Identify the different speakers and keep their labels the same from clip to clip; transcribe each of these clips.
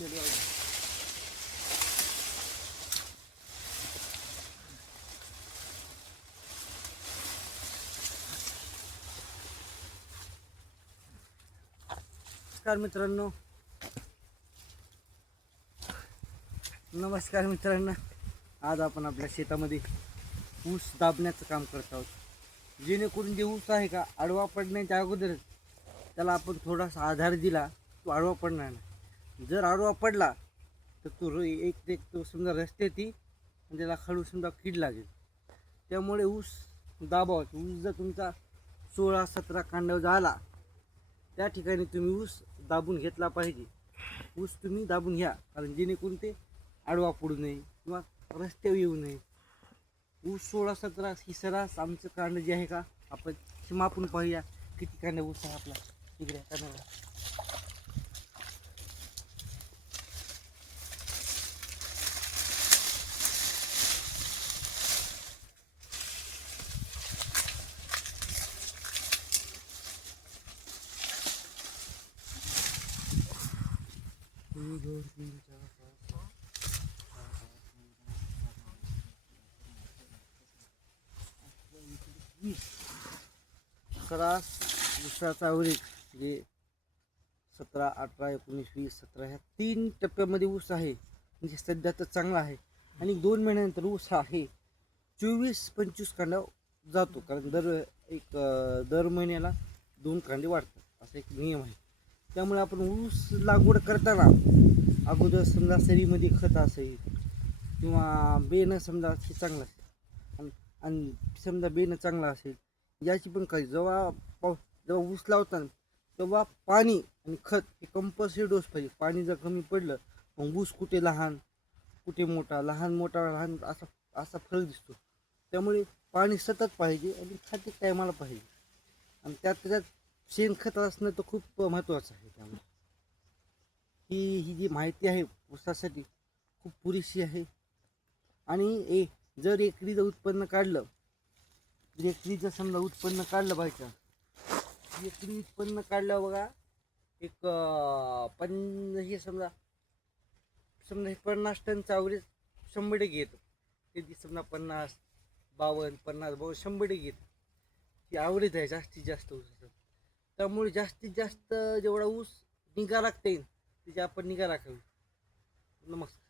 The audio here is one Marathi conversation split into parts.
Speaker 1: नमस्कार मित्रांनो. नमस्कार मित्रांनो. आज आपण आपल्या शेतामध्ये ऊस दाबण्याचं काम करत आहोत. जेणेकरून जे ऊस आहे का आडवा पडण्याच्या अगोदरच त्याला आपण थोडासा आधार दिला तो आडवा पडणार नाही. जर आडवा पडला तर तो र- एक ते एक तो समजा रस्ते ती आणि त्याला खडू समजा कीड लागेल. त्यामुळे ऊस दाबावा ऊस जर तुमचा सोळा सतरा कांडावर झाला त्या ठिकाणी तुम्ही ऊस दाबून घेतला पाहिजे. ऊस तुम्ही दाबून घ्या कारण जेणेकरून ते आडवा पडू नये किंवा रस्त्यावर येऊ नये. ऊस सोळा सतरा ही सरास आमचं कांड जे आहे का आपण मापून पाहूया. किती कांड ऊस आहे आपला? इकडे कांदा एक, दोन, तीन, चार, पाच, वीस सरास दुसराचा ॲव्हरेज जे सतरा अठरा एकोणीस वीस सतरा ह्या तीन टप्प्यामध्ये ऊस आहे. म्हणजे सध्या तर चांगला आहे. आणि दोन महिन्यानंतर ऊस आहे. चोवीस पंचवीस कांडा जातो. कारण दर एक दर महिन्याला दोन कांदे वाढतात. असा एक नियम आहे. त्यामुळे आपण ऊस लागवड करताना अगोदर समजा सरीमध्ये खत असेल किंवा बेनं समजा चांगलं असेल आणि आणि समजा बेनं चांगलं असेल याची पण काही जेव्हा पाऊस जेव्हा ऊस लावताना तेव्हा पाणी आणि खत हे कंपल्सरी डोस पाहिजे. पाणी जर कमी पडलं मग ऊस कुठे लहान कुठे मोठा लहान मोठा लहान असा असा फरक दिसतो. त्यामुळे पाणी सतत पाहिजे आणि खाते टायमाला पाहिजे. आणि त्यात त्याच्यात शेणखत असणं तर खूप महत्त्वाचं आहे त्यामुळे. ही ही जी माहिती आहे ऊसासाठी खूप पुरेशी आहे. आणि ए जर एकरीचं उत्पन्न काढलं जर समजा उत्पन्न काढलं बायचं एकरी उत्पन्न काढलं बघा एक पण पन हे समजा समजा हे पन्नास टनचं ॲव्हरेज शंभर टक्के येतं. ते समजा पन्नास बावन्न पन्नास बावन्न शंभर टक्के येतं. ती ॲव्हरेज आहे जास्तीत जास्त ऊसाचं. त्यामुळे जास्तीत जास्त जेवढा ऊस निगा राखता येईल त्याची आपण निगा राखावी. नमस्कार.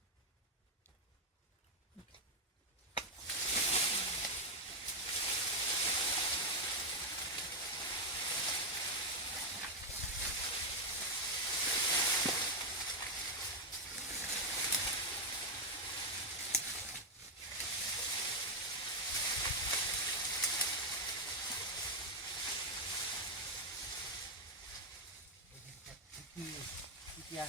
Speaker 1: Yeah.